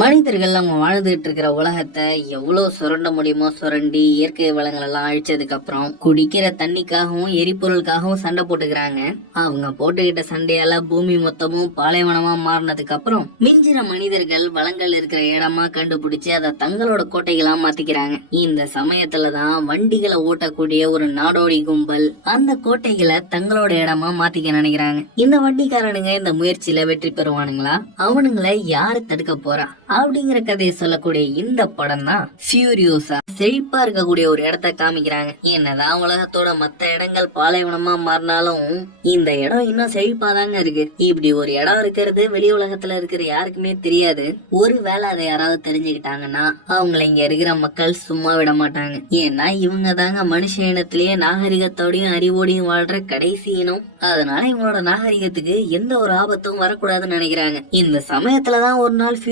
மனிதர்கள் அவங்க வாழ்ந்துட்டு இருக்கிற உலகத்தை எவ்வளவு சுரண்ட முடியுமோ சுரண்டி இயற்கை வளங்கள் எல்லாம் அழிச்சதுக்கு அப்புறம் குடிக்கிற தண்ணிக்காகவும் எரிபொருளுக்காகவும் சண்டை போட்டுக்கிறாங்க. அவங்க போட்டுக்கிட்ட சண்டையால பூமி மொத்தமும் பாலைவனமா மாறினதுக்கு அப்புறம் மிஞ்சிற மனிதர்கள் வளங்கள் இருக்கிற இடமா கண்டுபிடிச்சு அதை தங்களோட கோட்டைகளா மாத்திக்கிறாங்க. இந்த சமயத்துலதான் வண்டிகளை ஓட்டக்கூடிய ஒரு நாடோடி கும்பல் அந்த கோட்டைகளை தங்களோட இடமா மாத்திக்க நினைக்கிறாங்க. இந்த வண்டிக்காரனுங்க இந்த முயற்சியில வெற்றி பெறுவானுங்களா? அவனுங்களை யாரு தடுக்க போறா? அப்படிங்கிற கதையை சொல்லக்கூடிய இந்த படம் தான் ஃபியூரியோஸா செழிப்பா இருக்கக்கூடிய ஒரு இடத்த காமிக்கிறாங்க. என்னதான் உலகத்தோட மத்த இடங்கள் பாலைவனமா மாறினாலும் இந்த இடம் இன்னும் செழிப்பா தாங்க இருக்கு. இப்படி ஒரு இடம் இருக்கிறது வெளி உலகத்துல இருக்கிற யாருக்குமே தெரியாது. ஒருவேளை அதை யாராவது தெரிஞ்சுக்கிட்டாங்கன்னா அவங்கள இங்க இருக்கிற மக்கள் சும்மா விட மாட்டாங்க. ஏன்னா இவங்க தாங்க மனுஷ இனத்திலேயே நாகரிகத்தோடையும் அறிவோடையும் வாழ்ற கடைசி இனம். அதனால இவங்களோட நாகரிகத்துக்கு எந்த ஒரு ஆபத்தும் வரக்கூடாதுன்னு நினைக்கிறாங்க. இந்த சமயத்துலதான் ஒரு நாள்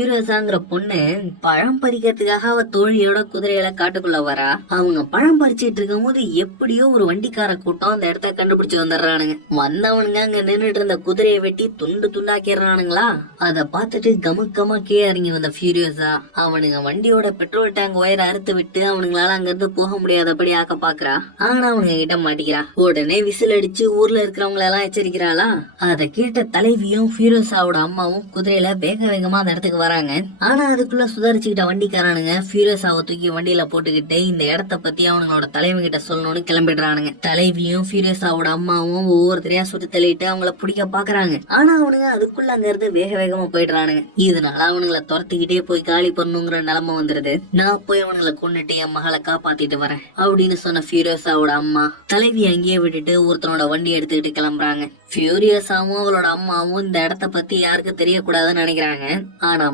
ஃபியூரியஸாங்கிற பொண்ணு பழம் பறிக்கிறதுக்காக அவ தோழியோட குதிரையில காட்டுக்குள்ள வரா. அவங்க பழம் பறிச்சிட்டு இருக்கும் போது எப்படியோ ஒரு வண்டிக்கார கூட்டம் அந்த இடத்த கண்டுபிடிச்சு வந்துடுறானுங்க. வந்தவனுங்க அங்க நின்னுட்டு இருந்த குதிரையை வெட்டி துண்டு துண்டாக்கிடுறானுங்களா? அத பார்த்துட்டு கமுக்கமா கே இறங்கி வந்த ஃபியூரியஸா அவனுங்க வண்டியோட பெட்ரோல் டேங்க் ஒயர் அறுத்து விட்டு அவனுங்களால அங்க இருந்து போக முடியாதபடி ஆக்க பாக்குறா. ஆனா அவனுங்க கிட்ட மாட்டிக்கிறா. உடனே விசில் அடிச்சு ஊர்ல இருக்கிறவங்கள எல்லாம் எச்சரிக்கிறாளா? அத கேட்ட தலைவியும் ஃபியூரியஸாவோட அம்மாவும் குதிரையில வேக வேகமா அந்த இடத்துக்கு வராங்க. ஆனா அதுக்குள்ள சுதாரிச்சுக்கிட்ட வண்டிக்காரனுங்க ஆக தூக்கி வண்டியில போட்டுக்கிட்டு இந்த இடத்த பத்தி அவனுங்களோட தலைவன் கிட்ட சொல்லணும்னு கிளம்பிடுறானுங்க. தலைவியும் ஃபியூரியஸாவோட அம்மாவும் ஒவ்வொருத்தரையா சுட்டு தள்ளிட்டு அவங்கள பிடிக்க பாக்குறாங்க. ஆனா அவனுங்க அதுக்குள்ள அங்க இருந்து வேக வேகமா போயிடுறானுங்க. இதனால அவனுங்கள துரத்திக்கிட்டே போய் காலி பண்ணுங்கிற நிலைமை வந்துருது. நான் போய் அவனுங்கள கொண்டுட்டு என் மகளை காப்பாத்திட்டு வரேன் அப்படின்னு சொன்ன ஃபியூரியஸாவோட அம்மா தலைவி அங்கேயே விட்டுட்டு ஒருத்தனோட வண்டி எடுத்துக்கிட்டு கிளம்புறாங்க. ஃபியூரியஸாவும் அவளோட அம்மாவும் இந்த இடத்த பத்தி யாருக்கும் தெரியக்கூடாதுன்னு நினைக்கிறாங்க. ஆனா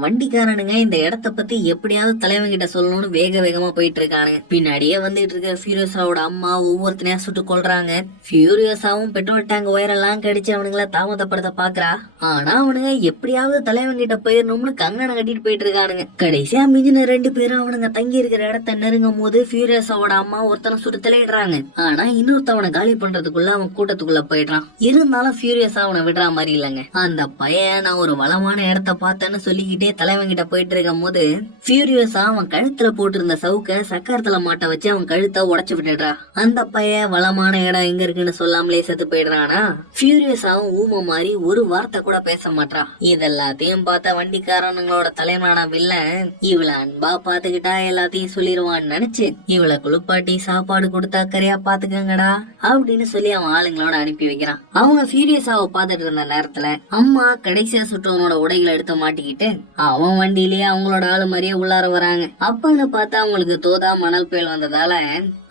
வண்டிக்காரனுங்க இந்த இடத்த பத்தி எப்படியாவது தலைவன் கிட்ட சொல்லணும்னு வேக வேகமா போயிட்டு இருக்கானுங்க பின்னாடியே வந்துட்டு இருக்க ஃபியூரியஸாவோட அம்மா ஒவ்வொருத்தனையா சுட்டு கொள்றாங்க ஃபியூரியஸாவும் பெட்ரோல் டேங்க் ஒயரெல்லாம் கடிச்சு அவனுங்கள தாமதப்படுத்த பாக்குறா. ஆனா அவனுங்க எப்படியாவது தலைவன் கிட்ட போயிடணும்னு கங்கனை கட்டிட்டு போயிட்டு இருக்கானுங்க கடைசியா மிஞ்சின ரெண்டு பேரும் அவனுங்க தங்கி இருக்கிற இடத்த நெருங்கும் போது ஃபியூரியஸாவோட அம்மா ஒருத்தனை சுட்டு தலையிடுறாங்க ஆனா இன்னொருத்தவனை காலி பண்றதுக்குள்ள அவன் கூட்டத்துக்குள்ள போயிடுறான். இருந்தாலும் ஃபியூரியஸா அவனை விடுற மாதிரி இல்லைங்க. அந்த பையன் நான் ஒரு வளமான இடத்த பார்த்தேன்னு சொல்லிக்கிட்டே தலைவன் கிட்ட போயிட்டு இருக்கும் போது ஃபியூரியஸா அவன் கழுத்துல போட்டிருந்த சவுக்க சக்கரத்துல மாட்ட வச்சு அவன் கழுத்தை உடைச்சு விட்டுடுறா. அந்த பையன் வளமான இடம் எங்க இருக்குன்னு சொல்லாமலே செத்து போயிடுறானா? ஃபியூரியஸாவும் ஊம மாதிரி ஒரு வார்த்தை கூட பேச மாட்டான் இதெல்லாத்தையும் பார்த்த வண்டிக்காரனுங்களோட தலைவனான வில்லன் இவள அன்பா பாத்துக்கிட்டா எல்லாத்தையும் சொல்லிடுவான்னு நினைச்சு இவளை குளிப்பாட்டி சாப்பாடு கொடுத்தா கரையா பாத்துக்கங்கடா அப்படின்னு சொல்லி அவன் ஆளுங்களோட அனுப்பி வைக்கிறான். அவங்க ஃபியூரியஸாவை பார்த்துட்டு இருந்த நேரத்துல அம்மா கடைசியா சுட்டவனோட உடைகளை எடுத்து மாட்டிக்கிட்டு அவன் வண்டியிலேயே அவங்களோட ஆளு மாதிரியே உள்ளார வராங்க. அப்பன்னு பார்த்தா அவங்களுக்கு தோதா மணல் புயல் வந்ததால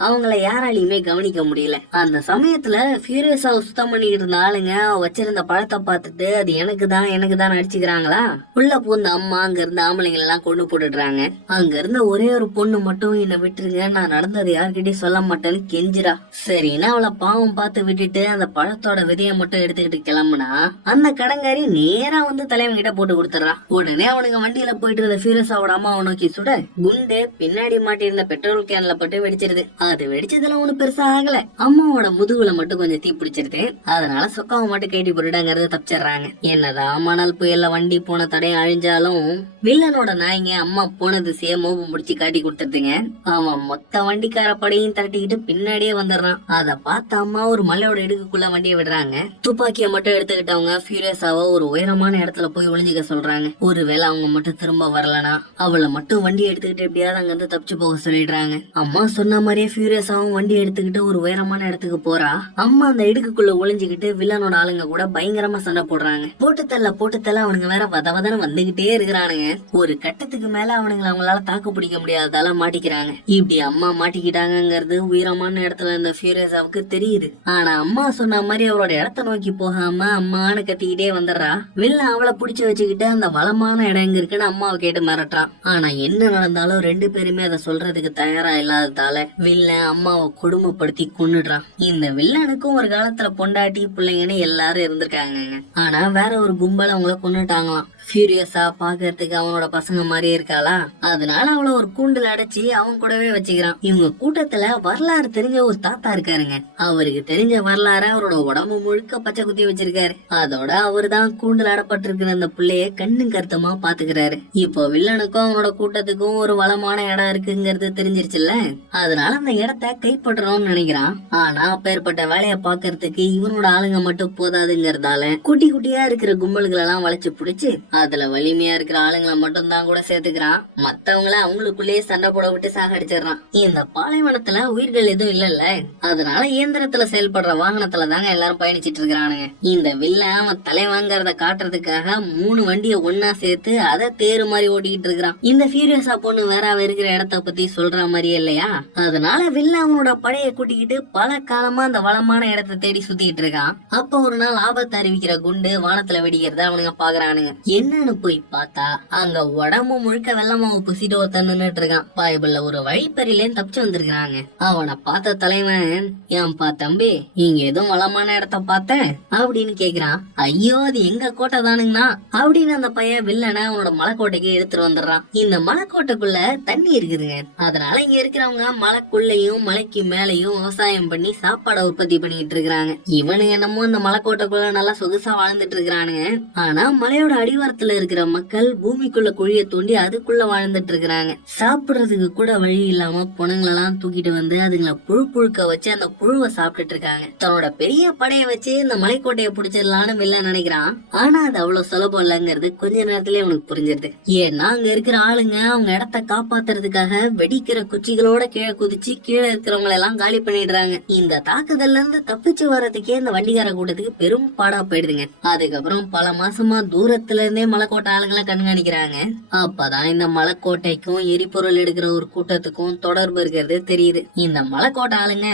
அவங்கள யாராலையுமே கவனிக்க முடியல. அந்த சமயத்துல ஃபியூரியஸாவை சுத்தம் பண்ணிட்டு இருந்த ஆளுங்க வச்சிருந்த பழத்தை பார்த்துட்டு அது எனக்கு தான் எனக்கு தான் அடிச்சுக்கிறாங்களா உள்ள பூந்த அம்மா அங்க இருந்த ஆம்பளைங்களை எல்லாம் கொண்டு போட்டுடுறாங்க. அங்க இருந்த ஒரே ஒரு பொண்ணு மட்டும் என்ன விட்டுருங்க நான் நடந்தது யார்கிட்டயும் சொல்ல மாட்டேன்னு கெஞ்சிரா சரின்னு அவளை பாவம் பார்த்து விட்டுட்டு அந்த பழத்தோட விதையை மட்டும் எடுத்துக்கிட்டு கிளம்புனா அந்த கடங்காரி நேரா வந்து தலைவன் கிட்ட போட்டு கொடுத்துறான் உடனே அவனுங்க வண்டியில போயிட்டு இருந்த ஃபீரஸாவோட அம்மாவை நோக்கி சுட குண்டு பின்னாடி மாட்டியிருந்த பெட்ரோல் கேன்ல பட்டு வெடிச்சிருது. அது வெடிச்சதுல ஒண்ணு பெருசா ஆகல. அம்மாவோட முதுகுல மட்டும் கொஞ்சம் தீ பிடிச்சிருது. அதனால சொக்காவை மட்டும் கேட்டி போட்டுட்டாங்கிறது தப்பிச்சிடுறாங்க. என்னதான் மணல் புயல்ல வண்டி போன தடையும் அழிஞ்சாலும் வில்லனோட நாய்ங்க அம்மா போன திசைய மோபம் முடிச்சு காட்டி கொடுத்துருதுங்க. அவன் மொத்த வண்டிக்கார படையும் தட்டிக்கிட்டு பின்னாடியே வந்துடுறான். அத பார்த்த அம்மா ஒரு மலையோட இடுக்குள்ள வண்டியை விடுறாங்க. துப்பாக்கிய மட்டும் எடுத்துக்கிட்டவங்க ஃபியூரியஸாவோ ஒரு உயரமான இடத்துல போய் ஒளிஞ்சுக்க சொல்றாங்க. ஒருவேளை அவங்க மட்டும் திரும்ப வரலனா அவளை மட்டும் வண்டி எடுத்துக்கிட்டு எப்படியாவது அங்கிருந்து தப்பிச்சு போக சொல்லிடுறாங்க. அம்மா சொன்ன மாதிரியே ஃபியூரியஸாவும் வண்டி எடுத்துக்கிட்டு ஒரு உயரமான இடத்துக்கு போறா. அம்மா அந்த இடுக்குள்ள ஒளிஞ்சுக்கிட்டு வில்லனோட ஆளுங்க கூட பயங்கரமா சண்டை போடுறாங்க. போட்டு தள்ள போட்டு தள்ள அவனுங்க வேற வத வதன்னு வந்துகிட்டே இருக்கிறானுங்க. ஒரு கட்டத்துக்கு மேல அவனுங்களை அவங்களால தாக்கு பிடிக்க முடியாததால மாட்டிக்கிறாங்க. இப்படி அம்மா மாட்டிக்கிட்டாங்கிறது உயரமான இடத்துல இருந்த ஃபியூரியஸாவுக்கு தெரியுது. ஆனா அம்மா சொன்ன மாதிரி அவளோட இடத்த நோக்கி போகாம அம்மான்னு கத்திக்கிட்டே வந்துடுறா. வில்ல அவளை புடிச்சு வச்சுக்கிட்டு அந்த வளமான இடம் எங்க இருக்குன்னு அம்மாவை கேட்டு மிரட்டுறான். ஆனா என்ன நடந்தாலும் ரெண்டு பேருமே அதை சொல்றதுக்கு தயாரா இல்லாததால வில்லன் அம்மாவை கொடுமைப்படுத்தி கொன்னுடுறான். இந்த வில்லனுக்கும் ஒரு காலத்துல பொண்டாட்டி பிள்ளைங்கன்னு எல்லாரும் இருந்திருக்காங்க ஆனா வேற ஒரு கும்பல் அவங்கள கொன்னுட்டாங்களாம். சீரியஸா பாக்குறதுக்கு அவனோட பசங்க மாதிரியே இருக்காளா? அதனால அவளை ஒரு கூண்டுல அடைச்சி அவன் கூடவே வச்சுக்கிறான். இவங்க கூட்டத்துல வரலாறு தெரிஞ்ச ஒரு தாத்தா இருக்காருங்க. அவருக்கு தெரிஞ்ச வரலாற அவரோட உடம்பு முழுக்க பச்சை குத்தி வச்சிருக்காரு. அதோட அவரு தான் கூண்டுல அடப்பட்டிருக்கிற அந்த பிள்ளைய கண்ணு கருத்தமா பாத்துக்கிறாரு. இப்போ வில்லனுக்கும் அவனோட கூட்டத்துக்கும் ஒரு வளமான இடம் இருக்குங்கிறது தெரிஞ்சிருச்சுல்ல? அதனால அந்த இடத்த கைப்பற்றணும்னு நினைக்கிறான். ஆனா அப்பேற்பட்ட வேலையை பாக்குறதுக்கு இவனோட ஆளுங்க மட்டும் போதாதுங்கிறதால குட்டி குட்டியா இருக்கிற கும்பல்களை எல்லாம் வளைச்சு பிடிச்சு அதுல வலிமையா இருக்கிற ஆளுங்களை மட்டும் தான் கூட சேர்த்துக்கிறான். மத்தவங்கள அவங்களுக்குள்ளேயே சண்டை போட விட்டு சாகடிச்சிடறான். இந்த பாலைவனத்துல உயிர்கள் எதுவும் இல்லல்ல. அதனால இயந்திரத்துல செயல்படுற வாகனத்துல தாங்க எல்லாரும் பயணிச்சிட்டு இருக்கிறானுங்க. இந்த வில்ல அவன் தலைவாங்கிறத காட்டுறதுக்காக மூணு வண்டியை ஒன்னா சேர்த்து அதை தேரு மாதிரி ஓட்டிக்கிட்டு இருக்கிறான். இந்த ஃபியூரியஸா பொண்ணு வேற அவ இருக்கிற இடத்த பத்தி சொல்ற மாதிரியே இல்லையா? அதனால வில்ல அவனோட படையை கூட்டிக்கிட்டு பல காலமா அந்த வளமான இடத்தை தேடி சுத்திட்டு இருக்கான். அப்ப ஒரு நாள் ஆபத்து அறிவிக்கிற குண்டு வானத்துல வெடிக்கிறத அவனுங்க பாக்குறானுங்க. என்னன்னு போய் பார்த்தா அங்க உடம்பு முழுக்க வெள்ளமாவு புசிட்டு ஒருத்தன் நின்னுட்டு இருக்கான். பாய்பிள்ல ஒரு வழிப்பறியிலேயும் தப்பிச்சு வந்திருக்கிறாங்க. அவனை பார்த்த தலைவன் ஏன்பா தம்பி இங்க ஏதோ வளமான இடத்த பார்த்தேன் அப்படின்னு கேக்குறான். ஐயோ அது எங்க கோட்டை தானுங்கண்ணா அப்படின்னு அந்த பையன் வில்லனை அவனோட மலைக்கோட்டைக்கு எடுத்துட்டு வந்துடுறான். இந்த மலைக்கோட்டைக்குள்ள தண்ணி இருக்குதுங்க. அதனால இங்க இருக்கிறவங்க மலைக்குள்ளையும் மலைக்கு மேலயும் விவசாயம் பண்ணி சாப்பாடை உற்பத்தி பண்ணிட்டு இருக்கிறாங்க. இவனுங்க என்னமோ இந்த மலைக்கோட்டைக்குள்ள நல்லா சொகுசா வாழ்ந்துட்டு இருக்கிறானுங்க. ஆனா மலையோட அடிவாரத்துல இருக்கிற மக்கள் பூமிக்குள்ள குழிய தோண்டி அதுக்குள்ள வாழ்ந்துட்டு இருக்கிறாங்க சாப்பிடுறதுக்கு கூட வழி இல்லாம பொண்ணுங்களெல்லாம் தூக்கிட்டு வந்து அதுங்களை புழு புழுக்க வச்சு அந்த புழுவை சாப்பிட்டுட்டு இருக்காங்க தன்னோட பெரிய படைய வச்சு இந்த மலைக்கோட்டையை பிடிச்சிடலான்னு வெளில நினைக்கிறான். ஆனா அது அவ்வளவு சுலபம் இல்லைங்கிறது கொஞ்ச நேரத்துல அவனுக்கு புரிஞ்சிருது. ஏன்னா அங்க இருக்கிற ஆளுங்க அவங்க இடத்த காப்பாத்துறதுக்காக வெடிக்கிற குச்சிகளோட கீழே குதிச்சு கீழே இருக்கிறவங்களை எல்லாம் காலி பண்ணிடுறாங்க. இந்த தாக்குதல்ல இருந்து தப்பிச்சு வர்றதுக்கே இந்த வண்டிகார கூட்டத்துக்கு பெரும் பாடா போயிடுதுங்க. அதுக்கப்புறம் பல மாசமா தூரத்துல இருந்து மலைக்கோட்டை ஆளுங்களை கண்காணிக்கிறாங்க. அப்பதான் இந்த மலைக்கோட்டைக்கும் எரிபொருள் எடுக்கிற ஒரு கூட்டத்துக்கும் தொடர்பு இருக்கிறது தெரியுது. இந்த மலைக்கோட்டை ஆளுங்க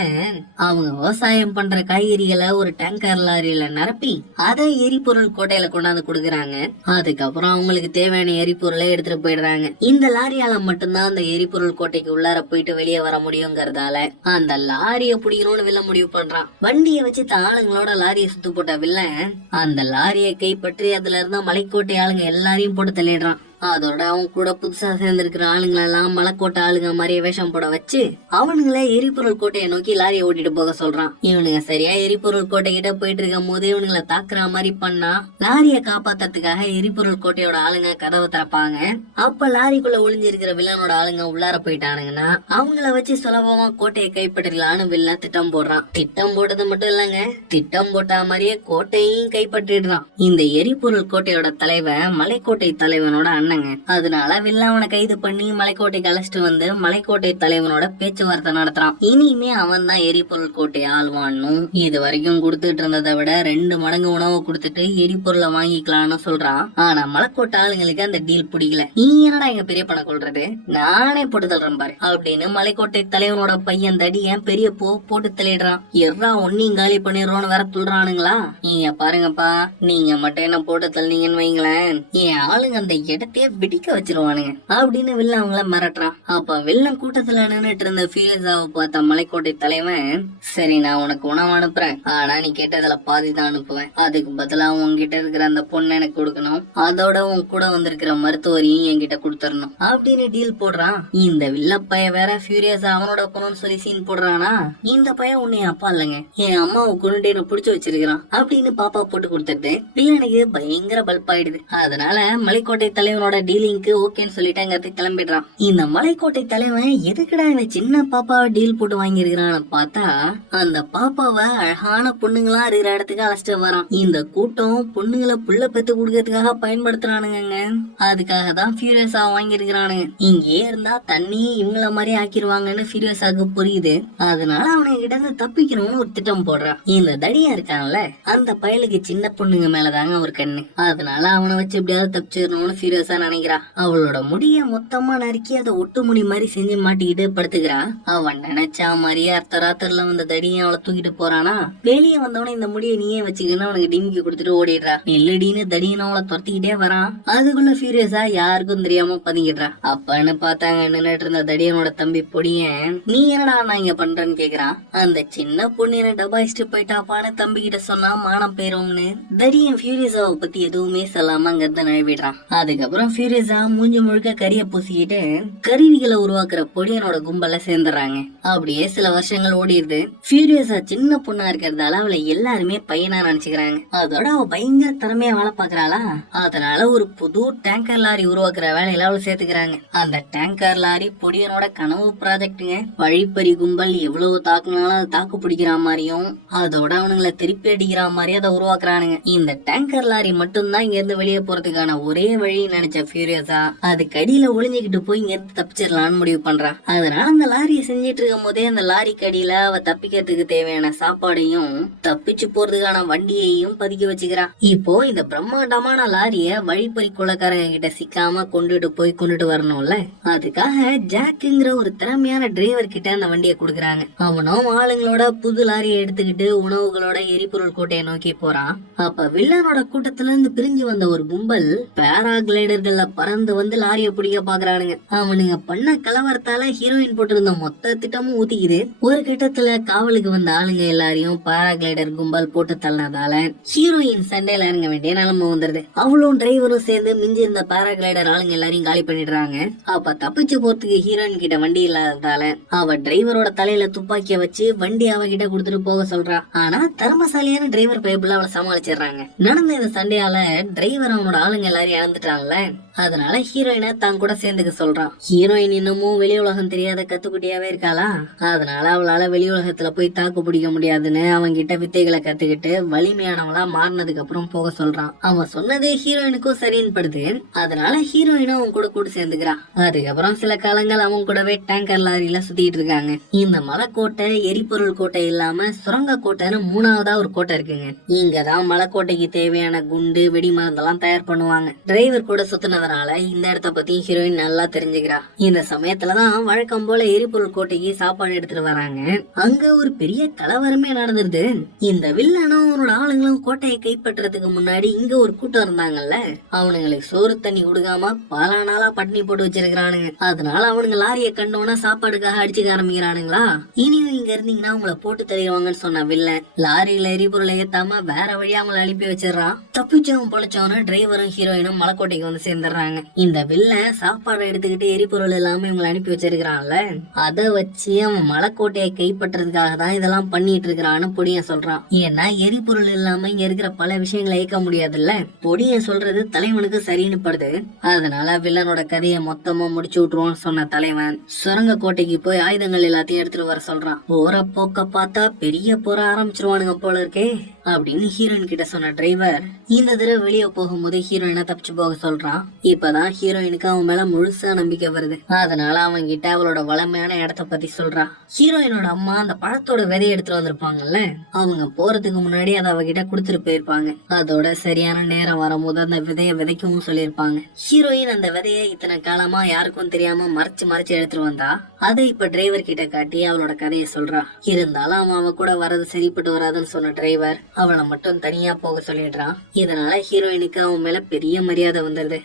அவங்க விவசாயம் பண்ற காய்கறிகளை ஒரு டேங்கர் லாரியில நிரப்பி அதை எரிபொருள் கோட்டையில கொண்டாந்து கொடுக்கறாங்க. அதுக்கப்புறம் அவங்களுக்கு தேவையான எரிபொருளை எடுத்துட்டு போயிடுறாங்க. இந்த லாரியால மட்டும்தான் அந்த எரிபொருள் கோட்டைக்கு உள்ளார போயிட்டு வெளியே வர முடியுங்கிறதால அந்த லாரிய பிடிக்கணும்னு வில்ல முடிவு பண்றான். வண்டியை வச்சு தான் ஆளுங்களோட லாரியை சுத்து போட்ட வில்லன் அந்த லாரியை கைப்பற்றி அதுல இருந்த மலைக்கோட்டை ஆளுங்க எல்லாரையும் போட்டு தள்ளிடுறான். அதோட அவங்க கூட புதுசா சேர்ந்திருக்கிற ஆளுங்களெல்லாம் மலைக்கோட்டை ஆளுங்க மாதிரியே வேஷம் போட வச்சு அவனுங்களை எரிபொருள் கோட்டையை நோக்கி லாரியை ஓட்டிட்டு போக சொல்றான். இவனுங்க சரியா எரிபொருள் கோட்டை கிட்ட போயிட்டு இருக்கும் போது இவனுங்களை தாக்குற மாதிரி பண்ணா லாரியை காப்பாத்துறதுக்காக எரிபொருள் கோட்டையோட ஆளுங்க கதவை திறப்பாங்க. அப்ப லாரிக்குள்ள ஒளிஞ்சிருக்கிற வில்லனோட ஆளுங்க உள்ளார போயிட்டானுங்கன்னா அவங்கள வச்சு சுலபமா கோட்டையை கைப்பற்றிடலான்னு வில்லன் திட்டம் போடுறான். திட்டம் போட்டது மட்டும் இல்லங்க திட்டம் போட்ட மாதிரியே கோட்டையும் கைப்பற்றிடுறான். இந்த எரிபொருள் கோட்டையோட தலைவன் மலைக்கோட்டை தலைவனோட பண்ணங்க அதனால வில்லாவனை அவனை கைது பண்ணி மலைக்கோட்டைக்கு அழைச்சிட்டு வந்து மலைக்கோட்டை தலைவனோட பேச்சுவார்த்தை நடத்துறான். இனிமே அவன் தான் எரிபொருள் கோட்டையை ஆழ்வான்னும் இது வரைக்கும் கொடுத்துட்டு இருந்ததை விட ரெண்டு மடங்கு உணவு கொடுத்துட்டு எரிபொருளை வாங்கிக்கலாம்னு சொல்றான். ஆனா மலைக்கோட்டை ஆளுங்களுக்கு அந்த டீல் பிடிக்கல. நீ என்னடா எங்க பெரிய பணம் கொள்றது நானே போட்டு தள்ளுறேன் பாரு. அப்படின்னு மலைக்கோட்டை தலைவனோட பையன் தடியன் பெரிய போ போட்டு தள்ளிடுறான். எர்ரா ஒன்னையும் காலி பண்ணிடுறோம்னு வேற துள்றானுங்களா நீங்க பாருங்கப்பா நீங்க மட்டும் என்ன போட்டு தள்ளீங்கன்னு வைங்களேன். என் ஆளுங்க அந்த அப்படியே பிடிக்க வச்சிருவானுங்க. அப்படின்னு வில்லன் அவங்கள மிரட்டுறான். அப்ப வில்லன் கூட்டத்துல நின்னுட்டு இருந்த ஃபீலிங்ஸாவை பார்த்த மலைக்கோட்டை தலைவன் சரி நான் உனக்கு உணவு அனுப்புறேன். ஆனா நீ கேட்டதுல பாதி தான் அனுப்புவேன். அதுக்கு பதிலா உன்கிட்ட இருக்கிற அந்த பொண்ணு எனக்கு கொடுக்கணும். அதோட உன் கூட வந்திருக்கிற மருத்துவரையும் என்கிட்ட கொடுத்துடணும். அப்படின்னு டீல் போடுறான். இந்த வில்ல பையன் வேற ஃபியூரியஸா அவனோட பொண்ணுன்னு சொல்லி சீன் போடுறானா? இந்த பையன் உன்னை அப்பா இல்லைங்க. என் அம்மாவை கொண்டுட்டு என்ன பிடிச்சு வச்சிருக்கிறான். அப்படின்னு பாப்பா போட்டு கொடுத்துட்டு வில்லனுக்கு பயங்கர பல்ப் ஆயிடுது. அதனால மலைக்கோட்டை தலைவனோட டீலிங்க்கு ஓகேன்னு சொல்லிட்டு அங்க கிளம்பிடுறான். இந்த மலைக்கோட்டை தலைவன் எதுக்குடா இந்த சின்ன பாப்பாவை டீல் போட்டு வாங்கியிருக்கிறான்னு பார்த்தா அந்த பாப்பாவை அழகான பொண்ணுங்களா இருக்கிற இடத்துக்கு அழைச்சிட்டு வரான். இந்த கூட்டம் பொண்ணுங்களை புள்ள பெத்து கொடுக்கறதுக்காக பயன்படுத்துறானுங்க அதுக்காக தான் ஃபியூரியஸா வாங்கியிருக்கிறானுங்க. இங்கே இருந்தா தண்ணி இவங்கள மாதிரி ஆக்கிருவாங்கன்னு ஃபியூரியஸாக்கு புரியுது. அதனால அவனுங்க கிட்ட இருந்து தப்பிக்கணும்னு ஒரு திட்டம் போடுறான். இந்த தடியா இருக்கான்ல அந்த பயலுக்கு சின்ன பொண்ணுங்க மேலதாங்க ஒரு கண்ணு. அதனால அவனை வச்சு எப்படியாவது தப்பிச்சிடணும்னு ஃபியூரியஸா நினைக்கிறா. அவளோட முடிய மொத்தமா நறுக்கி அதை ஒட்டுமுடி மாதிரி செஞ்சு மாட்டிக்கிட்டு படுத்துக்கிறா. அவன் நினைச்சா மாதிரியே அர்த்த ராத்திரில வந்த தடியை அவளை தூக்கிட்டு போறானா? வெளியே வந்தவனே இந்த முடியை நீயே வச்சுக்கன்னு அவனுக்கு டிமிக்கி கொடுத்துட்டு ஓடிடுறா. நெல்லடின்னு தடியன் அவளை துரத்திக்கிட்டே வரான். அதுக்குள்ள ஃபியூரியஸா யாருக்கும் தெரியாம பதுங்கிடுறா. அப்பன்னு பார்த்தாங்க நின்னுட்டு இருந்த தடியனோட தம்பி பொடியன். நீ என்னடா நான் இங்க பண்றேன்னு கேக்குறான் அந்த சின்ன பொண்ணு என்ன டபாயிச்சுட்டு போயிட்டாப்பான்னு தம்பி கிட்ட சொன்னா மானம் போயிரும்னு தடியன் ஃபியூரியஸாவை பத்தி எதுவுமே சொல்லாம அங்க இருந்து நழுவிடுறான் அதுக்கப்புறம் எல்லாரும் ஃபியூரியஸா மூஞ்சி முழுக்க கறிய பூசிக்கிட்டு கருவிகளை உருவாக்குற பொடியனோட கும்பல சேர்ந்துடுறாங்க. அப்படியே சில வருஷங்கள் ஓடிடுது. ஃபியூரியஸா சின்ன பொண்ணா இருக்கிறதால அவளை எல்லாருமே பையனா நினைச்சுக்கிறாங்க. அதோட அவ பயங்கர திறமையா வேலை பாக்குறாளா அதனால ஒரு புது டேங்கர் லாரி உருவாக்குற வேலையில அவளை சேர்த்துக்கிறாங்க. அந்த டேங்கர் லாரி பொடியனோட கனவு ப்ராஜெக்டுங்க வழிப்பறி கும்பல் எவ்வளவு தாக்குனாலும் அதை தாக்கு பிடிக்கிற மாதிரியும் அதோட அவனுங்களை திருப்பி அடிக்கிற மாதிரி அதை உருவாக்குறானுங்க. இந்த டேங்கர் லாரி மட்டும்தான் இங்க இருந்து வெளியே போறதுக்கான ஒரே வழி நினைச்சு ஃபியூரியஸா அதுக்கு அடியில ஒளிஞ்சுக்கிட்டு போய் இங்க இருந்து தப்பிச்சிடலாம்னு முடிவு பண்றான் அதனால அந்த லாரியை செஞ்சிட்டு இருக்கும் போதே அந்த லாரிக்கு அடியில அவ தப்பிக்கிறதுக்கு தேவையான சாப்பாடையும் தப்பிச்சு போறதுக்கான வண்டியையும் பதுக்கி வச்சுக்கிறான் இப்போ இந்த பிரம்மாண்டமான லாரிய வழிப்பறி கொள்ளக்காரங்க கிட்ட சிக்காம கொண்டுட்டு போய் கொண்டுட்டு வரணும்ல. அதுக்காக ஜாக்குங்கிற ஒரு திறமையான டிரைவர் கிட்ட அந்த வண்டியை கொடுக்குறாங்க. அவனும் ஆளுங்களோட புது லாரியை எடுத்துக்கிட்டு உணவுகளோட எரிபொருள் கோட்டையை நோக்கி போறான். அப்ப வில்லனோட கூட்டத்துல இருந்து பிரிஞ்சு வந்த ஒரு கும்பல் பேராகிளைடர்கள்ல பறந்து வந்து லாரியை பிடிக்க பாக்குறானுங்க. அவனுங்க பண்ண கலவரத்தால ஹீரோயின் போட்டிருந்த மொத்த திட்டமும் ஊத்திக்குது. ஒரு கிட்டத்துல காவலுக்கு வந்த ஆளுங்க எல்லாரையும் பாராகிளைடர் கும்பல் போட்டு தள்ளனதால ஹீரோயின் சண்டையில இறங்க வேண்டிய நிலைமை வந்துருது. அவளும் டிரைவரும் சேர்ந்து மிஞ்சி இருந்த பாராகிளைடர் ஆளுங்க எல்லாரையும் காலி பண்ணிடுறாங்க. அப்ப தப்பிச்சு போறதுக்கு ஹீரோயின் கிட்ட வண்டி இல்லாததால அவ டிரைவரோட தலையில துப்பாக்கிய வச்சு வண்டி அவகிட்ட கொடுத்துட்டு போக சொல்றா. ஆனா தர்மசாலியான டிரைவர் பைபிள் அவளை சமாளிச்சிடுறாங்க. நடந்த இந்த சண்டையால டிரைவர் அவனோட ஆளுங்க எல்லாரையும் அதனால ஹீரோயினை தான் கூட சேர்ந்துக்க சொல்றான். ஹீரோயின் இன்னமும் வெளி உலகம் தெரியாத கத்துக்குட்டியாவே இருக்காளா? அதனால அவளால வெளி உலகத்துல போய் தாக்கு பிடிக்க முடியாதுன்னு அவங்க கிட்ட வித்தைகளை கத்துக்கிட்டு வலிமையானவளா மாறினதுக்கு அப்புறம் போக சொல்றான். அவன் சொன்னது ஹீரோயினுக்கும் சரின்னு படுது அதனால ஹீரோயினும் அவன் கூட கூட சேர்ந்துக்கிறான். அதுக்கப்புறம் சில காலங்கள் அவன் கூடவே டேங்கர் லாரியில சுத்திட்டு இருக்காங்க. இந்த மலைக்கோட்டை எரிபொருள் கோட்டை இல்லாம சுரங்க கோட்டைன்னு மூணாவதா ஒரு கோட்டை இருக்குங்க. இங்கதான் மலைக்கோட்டைக்கு தேவையான குண்டு வெடி மருந்தெல்லாம் தயார் பண்ணுவாங்க. டிரைவர் கூட நடத்துனதுனால இந்த இடத்த பத்தி ஹீரோயின் நல்லா தெரிஞ்சுக்கிறா. இந்த சமயத்துலதான் வழக்கம் போல எரிபொருள் கோட்டைக்கு சாப்பாடு எடுத்துட்டு வராங்க. அங்க ஒரு பெரிய கலவரமே நடந்துருது. இந்த வில்லனும் அவனோட ஆளுங்களும் கோட்டையை கைப்பற்றதுக்கு முன்னாடி இங்க ஒரு கூட்டம் இருந்தாங்கல்ல? அவனுங்களுக்கு சோறு தண்ணி கொடுக்காம பல நாளா பட்டினி போட்டு வச்சிருக்கிறானுங்க. அதனால அவனுங்க லாரியை கண்டோன்னா சாப்பாடுக்காக அடிச்சுக்க ஆரம்பிக்கிறானுங்களா? இனியும் இங்க இருந்தீங்கன்னா உங்களை போட்டு தருவாங்கன்னு சொன்ன வில்லன் லாரியில எரிபொருளை ஏத்தாம வேற வழியா அவங்களை அனுப்பி வச்சிடறான். தப்பிச்சவன் பொழைச்சவனும் டிரைவரும் ஹீரோயினும் மலைக்கோட்டைக்கு வந்து சேர்ந்துடுறாங்க. இந்த வில்லன் சாப்பாடு எடுத்துக்கிட்டு எரிபொருள் இல்லாம இவங்களை அனுப்பி வச்சிருக்கிறான்ல. அதை வச்சு அவன் மலைக்கோட்டையை கைப்பற்றதுக்காக தான் இதெல்லாம் பண்ணிட்டு இருக்கிறான்னு பொடியன் சொல்றான். ஏன்னா எரிபொருள் இல்லாம இங்க இருக்கிற பல விஷயங்களை இயக்க முடியாதுல்ல. பொடியன் சொல்றது தலைவனுக்கு சரின்னு படுது. அதனால வில்லனோட கதையை மொத்தமா முடிச்சு விட்டுருவோம்னு சொன்ன தலைவன். சுரங்க கோட்டைக்கு போய் ஆயுதங்கள் எல்லாத்தையும் எடுத்துட்டு வர சொல்றான். போற போக்க பார்த்தா பெரிய போற ஆரம்பிச்சிருவானுங்க போல இருக்கே அப்படின்னு ஹீரோயின் கிட்ட சொன்ன டிரைவர் இந்த தடவை வெளியே போகும்போது ஹீரோயினை தப்பிச்சு போக சொல்றான். இப்பதான் ஹீரோயினுக்கு அவன் மேல முழுசா நம்பிக்கை வருது. அதனால அவன் கிட்ட அவளோட வளமையான இடத்த பத்தி சொல்றா. ஹீரோயினோட அம்மா அந்த பழத்தோட விதையை எடுத்துட்டு வந்திருப்பாங்கல்ல அவங்க போறதுக்கு முன்னாடி அதை அவகிட்ட கொடுத்துட்டு போயிருப்பாங்க. அதோட சரியான நேரம் வரும்போது அந்த விதைய விதைக்கவும் சொல்லியிருப்பாங்க. ஹீரோயின் அந்த விதைய இத்தனை காலமா யாருக்கும் தெரியாம மறைச்சு மறைச்சு எடுத்துட்டு வந்தா அதை இப்ப டிரைவர் கிட்ட காட்டி அவளோட கதையை சொல்றா. இருந்தாலும் அவன் அவ கூட வரது சரிப்பட்டு வராதுன்னு சொன்ன டிரைவர் அவளை மட்டும் தனியா போக சொல்லிடுறான். இதனால ஹீரோயினுக்கு அவன் மேல பெரிய மரியாதை வந்துருது.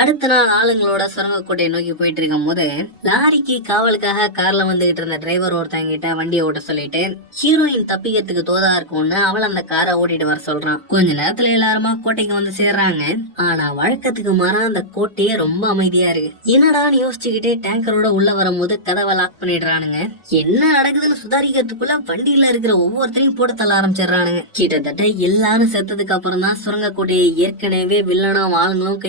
அடுத்த நாள் ஆளுங்களோட சுரங்கக்கோட்டையை நோக்கி போயிட்டு இருக்கும் போது லாரிக்கு காவலுக்காக கார்ல வந்துகிட்டு இருந்த டிரைவர் ஒருத்தங்க கிட்ட வண்டியை ஓட்ட சொல்லிட்டு ஹீரோயின் தப்பிக்கிறதுக்கு தோதா இருக்கும்னு அவள் அந்த காரை ஓட்டிட்டு வர சொல்றான். கொஞ்ச நேரத்துல எல்லாருமா கோட்டைக்கு வந்து சேர்றாங்க. ஆனா வழக்கத்துக்கு மாறா அந்த கோட்டையே ரொம்ப அமைதியா இருக்கு. என்னடான்னு யோசிச்சுக்கிட்டே டேங்கரோட உள்ள வரும்போது கதவை லாக் பண்ணிடுறானுங்க. என்ன நடக்குதுன்னு சுதாரிக்கிறதுக்குள்ள வண்டியில இருக்கிற ஒவ்வொருத்தரையும் போட்டு தள்ள ஆரம்பிச்சிடுறானுங்க. கிட்டத்தட்ட எல்லாரும் செத்ததுக்கு அப்புறம் தான் சுரங்க கோட்டையை ஏற்கனவே வில்லனும் ஆளுங்களும்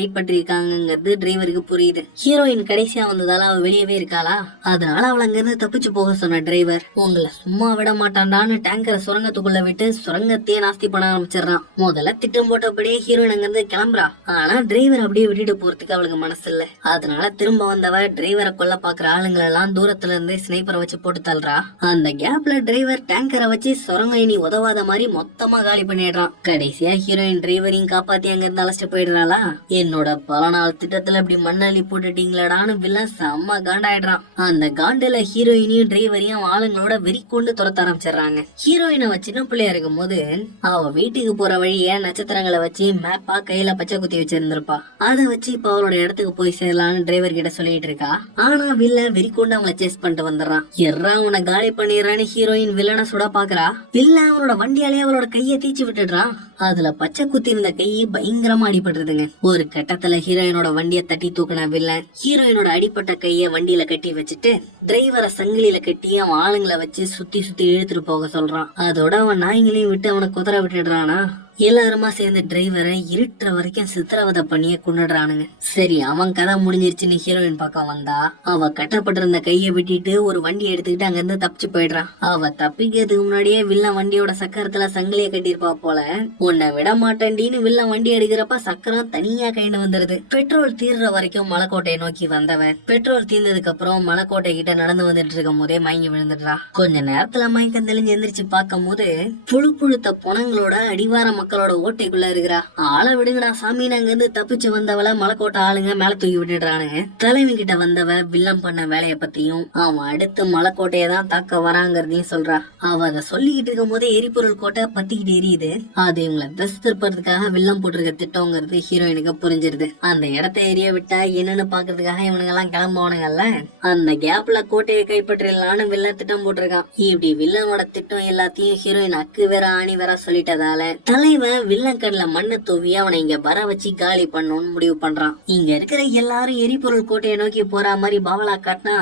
கைப்பற்றிருக்காங்கிறது டிரைவருக்கு புரியுது. ஹீரோயின் கடைசியா வந்ததால அவ வெளியவே இருக்காளா? அதனால அவள் அங்கிருந்து தப்பிச்சு போக சொன்ன டிரைவர். உங்களை சும்மா விட மாட்டான்டான்னு டேங்கரை சுரங்கத்துக்குள்ள விட்டு சுரங்கத்தையே நாஸ்தி பண்ண ஆரம்பிச்சிடுறான். முதல்ல திட்டம் போட்டபடியே ஹீரோயின் அங்கிருந்து கிளம்புறா. ஆனா டிரைவர் அப்படியே விட்டுட்டு போறதுக்கு அவளுக்கு மனசு இல்ல அதனால திரும்ப வந்தவ டிரைவரை கொல்ல பாக்குற ஆளுங்களை எல்லாம் தூரத்துல இருந்து ஸ்னைப்பரை வச்சு போட்டு தள்ளுறா. அந்த கேப்ல டிரைவர் டேங்கரை வச்சு சுரங்க இனி உதவாத மாதிரி மொத்தமா காலி பண்ணிடுறான். கடைசியா ஹீரோயின் டிரைவரையும் காப்பாத்தி அங்க இருந்து அழைச்சிட்டு போயிடுறாளா? என்னோட பல நாள் திட்டத்துல இப்படி மண்ணள்ளி போட்டுட்டீங்களடான்னு வில்லன் செம்ம காண்டாயிடுறான். அந்த காண்டுல ஹீரோயினையும் டிரைவரையும் ஆளுங்களோட வெறி கொண்டு துரத்த ஆரம்பிச்சிடுறாங்க. ஹீரோயினை அவ சின்ன பிள்ளையா இருக்கும் போது அவ வீட்டுக்கு போற வழிய நட்சத்திரங்களை வச்சு மேப்பா கையில பச்சை குத்தி வச்சிருந்திருப்பா. அதை வச்சு இப்ப அவளோட இடத்துக்கு போய் சேரலாம்னு டிரைவர் கிட்ட சொல்லிட்டு இருக்கா. ஆனா வில்லன் வெறி கொண்டு அவங்களை சேஸ் பண்ணிட்டு வந்துடுறான். எர்ரா உன காலி பண்ணிடுறான்னு ஹீரோயின் வில்லனை சுட பாக்குறா? வில்லன் அவனோட வண்டியாலே அவளோட கைய தீச்சு விட்டுடுறான். அதுல பச்சை குத்தி இருந்த கையை கை பயங்கரமா அடிபட்டுருதுங்க. ஒரு கட்டத்துல ஹீரோ ஹீரோயினோட வண்டியை தட்டி தூக்கின வில்லன் ஹீரோயினோட அடிப்பட்ட கையை வண்டியில கட்டி வச்சுட்டு டிரைவரை சங்கிலியில கட்டி அவன் ஆளுங்களை வச்சு சுத்தி சுத்தி இழுத்துட்டு போக சொல்றான். அதோட அவன் நாய்ங்களையும் விட்டு அவனை குதிரை விட்டுடுறானா? எல்லாருமா சேர்ந்த டிரைவரை இருட்டுற வரைக்கும் சித்திரவதை பண்ணியே கொண்டுடுறானுங்க. சரி அவன் கதை முடிஞ்சிருச்சுன்னு ஹீரோயின் பக்கம் வந்தா அவ கட்டப்பட்டிருந்த கையை விட்டுட்டு ஒரு வண்டி எடுத்துக்கிட்டு அங்க இருந்து தப்பிச்சு போயிடுறான். அவ தப்பிக்கிறதுக்கு முன்னாடியே வில்லன் வண்டியோட சக்கரத்துல சங்கிலிய கட்டியிருப்பா போல. உன்னை விட மாட்டேன்டின்னு வில்லன் வண்டி எடுக்கிறப்ப சக்கரம் தனியா கைண்டு வந்துருது. பெட்ரோல் தீர்ற வரைக்கும் மலைக்கோட்டையை நோக்கி வந்தவன். பெட்ரோல் தீர்ந்ததுக்கு அப்புறம் மலைக்கோட்டை கிட்ட நடந்து வந்துட்டு இருக்கும் போதே மயங்கி விழுந்துடுறா கொஞ்ச நேரத்துல மயக்கம் தெளிஞ்சு எந்திரிச்சு பார்க்கும் போது புழு புழுத்த புணங்களோட அடிவார மக்களோட ஓட்டைக்குள்ள இருக்கிறா. ஆளை விடுங்கடா சாமி. நாங்க இருந்து தப்பிச்சு வந்தவள மலைக்கோட்டை ஆளுங்க மேல தூக்கி விட்டுடுறானுங்க. தலைவி கிட்ட வந்தவ வில்லம் பண்ண வேலைய பத்தியும் அவன் அடுத்து மலைக்கோட்டையை தான் தாக்க வராங்கிறதையும் சொல்றா. அவ அதை சொல்லிக்கிட்டு இருக்கும் போதே எரிபொருள் கோட்டை பத்திக்கிட்டு எரியுது. அது இவங்களை திசை திருப்பறதுக்காக வில்லம் போட்டிருக்க திட்டங்கிறது ஹீரோயினுக்கு புரிஞ்சிருது. அந்த இடத்த எரிய விட்டா என்னன்னு பாக்குறதுக்காக இவனுங்க எல்லாம் கிளம்புவானுங்கல்ல? அந்த கேப்ல கோட்டையை கைப்பற்றிடலான்னு வில்லன் திட்டம் போட்டிருக்கான். இப்படி வில்லனோட திட்டம் எல்லாத்தையும் ஹீரோயின் அக்கு வேற ஆணி வேற சொல்லிட்டதால தலை இவன் கண்ணுல மண்ணை தூவி அவனை இங்க வர வச்சு காலி பண்ணணும்னு முடிவு பண்றான். இங்க இருக்கிற எல்லாரும் எரிபொருள் கோட்டையை நோக்கி போற மாதிரி பவலா காட்டினா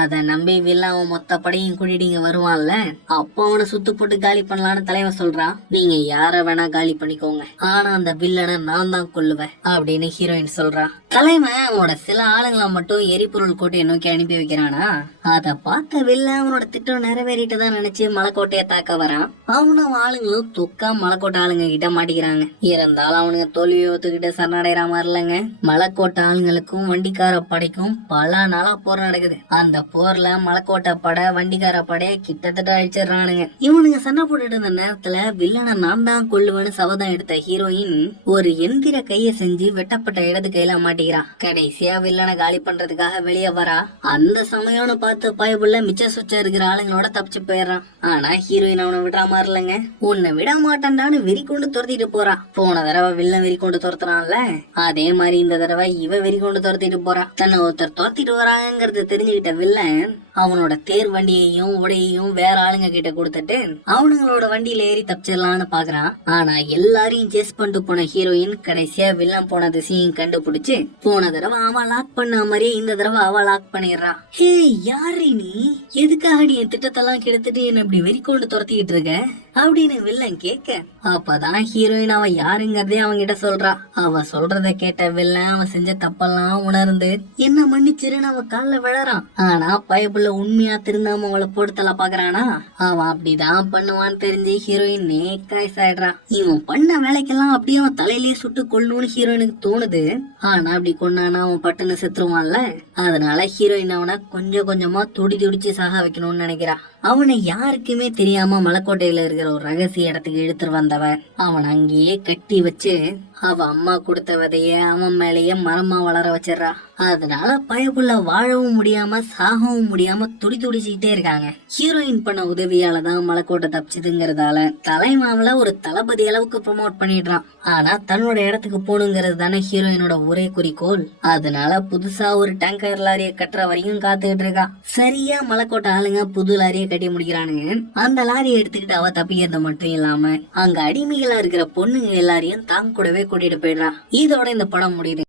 அத நம்பி வில்லன் அவன் மொத்த படையும் கூட்டிட்டு இங்க வருவான்ல. அப்போ அவனை சுத்து போட்டு காலி பண்ணலாம்னு தலைவன் சொல்றான். நீங்க யார வேணா காலி பண்ணிக்கோங்க. ஆனா அந்த வில்லனை நான் தான் கொல்லுவேன் அப்படின்னு ஹீரோயின் சொல்றான். தலைவன் அவனோட சில ஆளுங்களை மட்டும் எரிபொருள் கோட்டையை நோக்கி அனுப்பி வைக்கிறானா? அத பார்த்த வில்லன் அவனோட திட்டம் நிறைவேறிட்டு தான் நினைச்சு மலைக்கோட்டையை தாக்க வரான். அவனும் ஆளுங்களும் துக்கா மலைக்கோட்டை ஆளுங்க கிட்ட மாட்டிக்கிறாங்க இருந்தாலும் அவனுங்க தோல்வி ஒத்துக்கிட்டு சரணடைகிற மாதிரி இல்லைங்க. மலைக்கோட்டை ஆளுங்களுக்கும் வண்டிக்கார படைக்கும் பல நாளா போர் நடக்குது. அந்த போர்ல மலைக்கோட்டை படை வண்டிக்கார படையை கிட்டத்தட்ட அழிச்சிடுறானுங்க. இவனுங்க சண்டை போட்டுட்டு இருந்த நேரத்துல வில்லனை நான் தான் கொள்ளுவேன்னு சபதம் எடுத்த ஹீரோயின் ஒரு எந்திர கைய செஞ்சு வெட்டப்பட்ட இடது கையில மாட்டிக்கிறான். கடைசியா வில்லனை காலி பண்றதுக்காக வெளியே வரா. அந்த சமயம்னு பார்த்து பயபுள்ள மிச்ச சுச்ச இருக்கிற ஆளுங்களோட தப்பிச்சு போயிடுறான். ஆனா ஹீரோயின் அவனை விடுற மாதிரி இல்லைங்க. உன்னை விட மாட்டான்டான்னு வெறி கொண்டு துரத்திட்டு போறான் போன தடவை வில்லன் வெறி கொண்டு துரத்துறான்ல அதே மாதிரி இந்த தடவை இவ வெறி கொண்டு துரத்திட்டு போறான் தன்னை ஒருத்தர் துரத்திட்டு வராங்கிறது தெரிஞ்சுக்கிட்ட வில்லன் அவனோட தேர் வண்டியையும் உடையையும் வேற ஆளுங்க கிட்ட கொடுத்துட்டு அவனுங்களோட வண்டியில ஏறி தப்பிச்சிடலாம்னு பாக்குறான். ஆனா எல்லாரையும் சேஸ் பண்ணிட்டு போன ஹீரோயின் கடைசியா வில்லன் போன திசையும் கண்டுபிடிச்சு போன தடவை அவன் லாக் பண்ண மாதிரியே இந்த தடவை அவ லாக் பண்ணிடுறான் ஹே யாரு நீ? எதுக்காக நீ என் திட்டத்தெல்லாம் கெடுத்துட்டு என்ன இப்படி வெறி கொண்டு துரத்திக்கிட்டு இருக்க? அப்படின்னு வில்லன் கேட்க அப்பதான் ஹீரோயின் அவன் யாருங்கிறதே அவன்கிட்ட சொல்றா. அவ சொல்றத கேட்ட வில்லன் அவன் செஞ்ச தப்பெல்லாம் உணர்ந்து என்ன மன்னிச்சிருன்னு அவன் கால விழறான். ஆனா பயப்புள்ள உண்மையா திருந்தாம அவளை போடுத்தல பாக்குறானா? அவன் அப்படிதான் பண்ணுவான்னு தெரிஞ்சு ஹீரோயின் நேக்காய் சாயிடுறான் இவன் பண்ண வேலைக்கெல்லாம் அப்படியே அவன் தலையிலேயே சுட்டு கொள்ளணும்னு ஹீரோயினுக்கு தோணுது. ஆனா அப்படி கொண்டானா அவன் பட்டுன்னு செத்துருவான்ல. அதனால ஹீரோயின் அவனை கொஞ்சம் கொஞ்சமா துடி துடிச்சு சாக வைக்கணும்னு நினைக்கிறா. அவனை யாருக்குமே தெரியாம மலைக்கோட்டையில இருக்கிற ஒரு ரகசிய இடத்துக்கு எடுத்துட்டு வந்தவன். அவன் அங்கேயே கட்டி வச்சு அவ அம்மா கொடுத்த விதைய அவன் மேலேயே மரமா வளர வச்சிடுறா. அதனால பயப்புள்ள வாழவும் முடியாம சாகவும் முடியாம துடி துடிச்சுக்கிட்டே இருக்காங்க. ஹீரோயின் பண்ண உதவியால தான் மலைக்கோட்டை தப்பிச்சதுங்கிறதால தலைமாவில ஒரு தளபதி அளவுக்கு ப்ரொமோட் பண்ணிடுறான். ஆனா தன்னோட இடத்துக்கு போகணுங்கிறது தானே ஹீரோயினோட ஒரே குறிக்கோள். அதனால புதுசா ஒரு டேங்கர் லாரியை கட்டுற வரைக்கும் காத்துக்கிட்டு இருக்கா. சரியா மலைக்கோட்டை ஆளுங்க புது லாரியை கட்டி முடிக்கிறானுங்க. அந்த லாரியை எடுத்துக்கிட்டு அவ தப்பிக்கிறது மட்டும் இல்லாம அங்க அடிமைகளா இருக்கிற பொண்ணுங்க எல்லாரையும் தாங்க கூடவே கூட்டிட்டு போயிடுறான் இதோட இந்த படம் முடியுது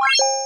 Bye.